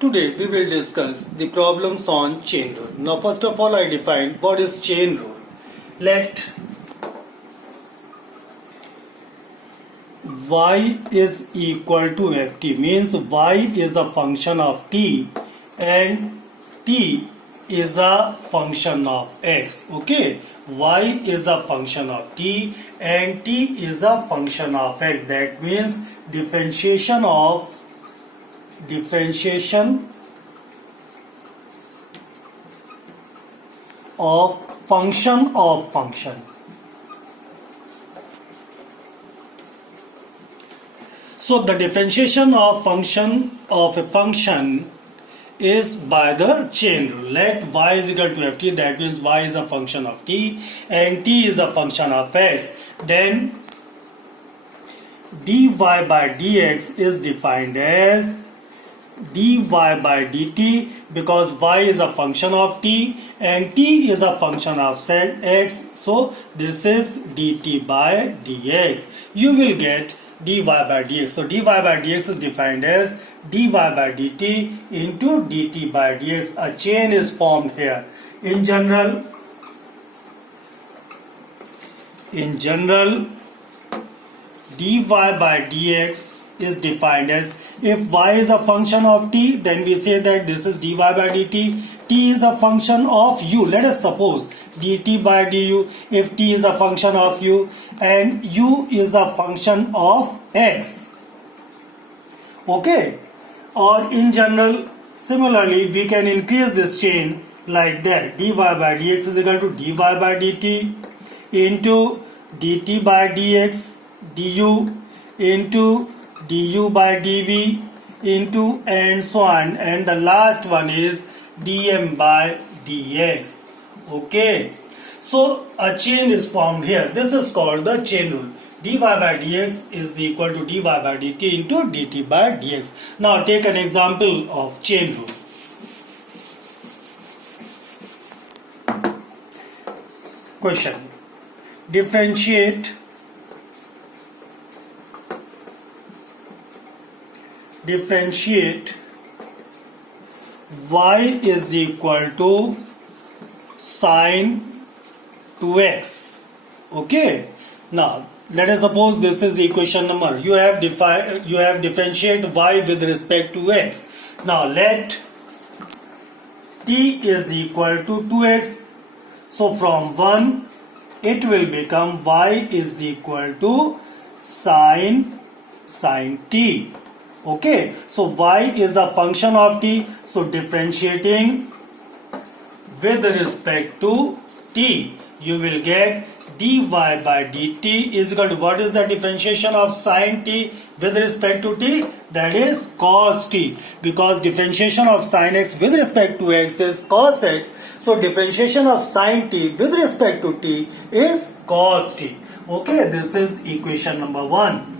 Today we will discuss the problems on chain rule. Now first of all I define what is chain rule. Let y is equal to ft means y is a function of t and t is a function of x. Okay, y is a function of t and t is a function of x. That means differentiation of function of function. So the differentiation of function of a function is by the chain rule. Let y is equal to ft, that means y is a function of t and t is a function of x. Then dy by dx is defined as dy by dt because y is a function of t and t is a function of x. So this is dt by dx. You will get dy by dx. So dy by dx is defined as dy by dt into dt by dx. A chain is formed here. In general, dy by dx is defined as, if y is a function of t, then we say that this is dy by dt. T is a function of u. Let us suppose dt by du. If t is a function of u and u is a function of x. Okay. Or in general, similarly, we can increase this chain like that. Dy by dx is equal to dy by dt into dt by dx du into du by dv into and so on, and the last one is dm by dx. Okay, so a chain is formed here. This is called the chain rule. Dy by dx is equal to dy by dt into dt by dx. Now take an example of chain rule. Question: differentiate y is equal to sine 2x. Okay, now let us suppose this is equation number. You have differentiate y with respect to x. Now let t is equal to 2x. So from 1 it will become y is equal to sine t. Okay, so y is the function of t. So differentiating with respect to t, you will get dy by dt is equal to, what is the differentiation of sine t with respect to t? That is cos t, because differentiation of sine x with respect to x is cos x. So differentiation of sine t with respect to t is cos t. Okay, this is equation number 1.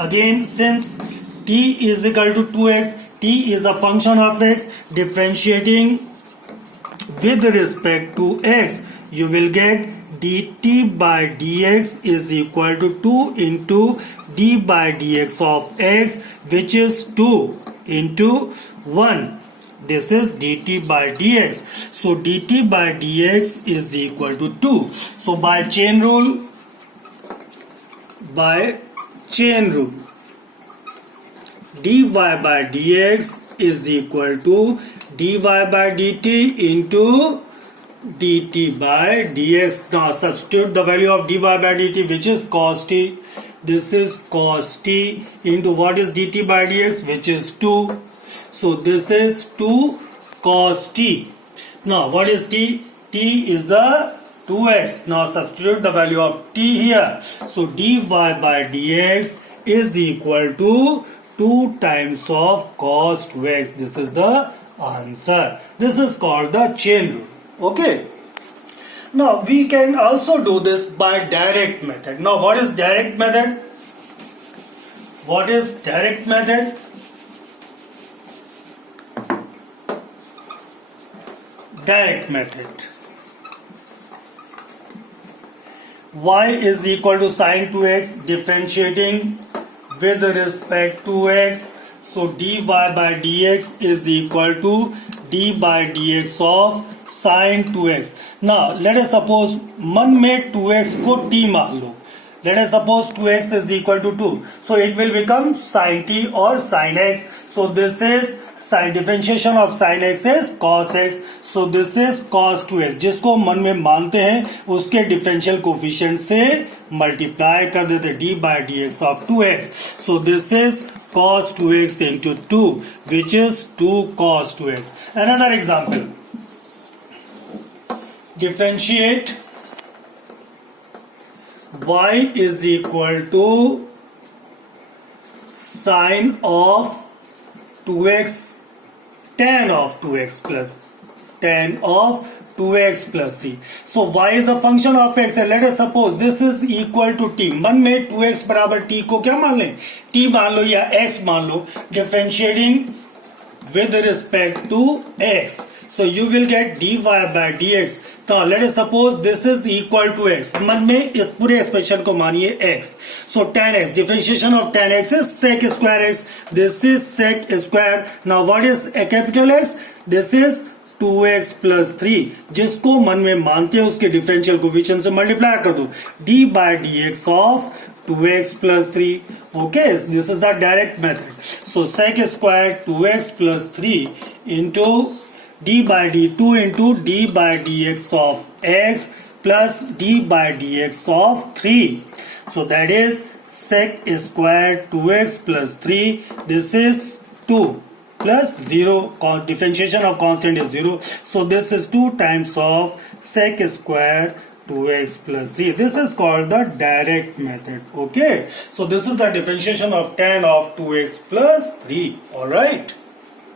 Again, since t is equal to 2x, t is a function of x, differentiating with respect to x, you will get dt by dx is equal to 2 into d by dx of x, which is 2 into 1. This is dt by dx. So dt by dx is equal to 2. So by chain rule, dy by dx is equal to dy by dt into dt by dx. Now substitute the value of dy by dt, which is cos t. This is cos t into what is dt by dx, which is 2. So this is 2 cos t. Now what is t? T is the 2x. Now substitute the value of t here. So dy by dx is equal to 2 times of cos 2x. This is the answer. This is called the chain rule. Okay. Now we can also do this by direct method. Now what is direct method? What is direct method? Direct method. Y is equal to sine 2x, differentiating with respect to x. So dy by dx is equal to d by dx of sin 2x. Now let us suppose मन में 2x को t मान लो. Let us suppose 2x is equal to 2. So it will become sin t or sin x. So this is sin differentiation of sin x is cos x. So this is cos 2x. जिसको मन में मानते हैं उसके differential coefficient से multiply कर देते d by dx of 2x. So this is cos 2x into 2 which is 2 cos 2x. Another example. Differentiate y is equal to sine of 2x tan of 2x plus tan of 2x plus c. So y is a function of x and let us suppose this is equal to t. मन में 2x बराबर t को क्या मान लें? t मान लो या x मान लो. Differentiating with respect to x. So you will get dy by dx. Now let us suppose this is equal to x. मन में इस पूरे एक्सप्रेशन को मानिए x. So tan x, differentiation of tan x is sec square x. This is sec square. Now what is a capital X? This is 2x plus 3. जिसको मन में मानते हैं उसके डिफरेंशियल कोफिशिएंट से मल्टीप्लाई कर दो. d by dx of 2x plus 3. Okay, this is the direct method. So sec square 2x plus 3 into d by d2 into d by dx of x plus d by dx of 3. So that is sec square 2x plus 3. This is 2 plus 0. Differentiation of constant is 0. So this is 2 times of sec square 2x plus 3. This is called the direct method. Okay. So this is the differentiation of tan of 2x plus 3. Alright.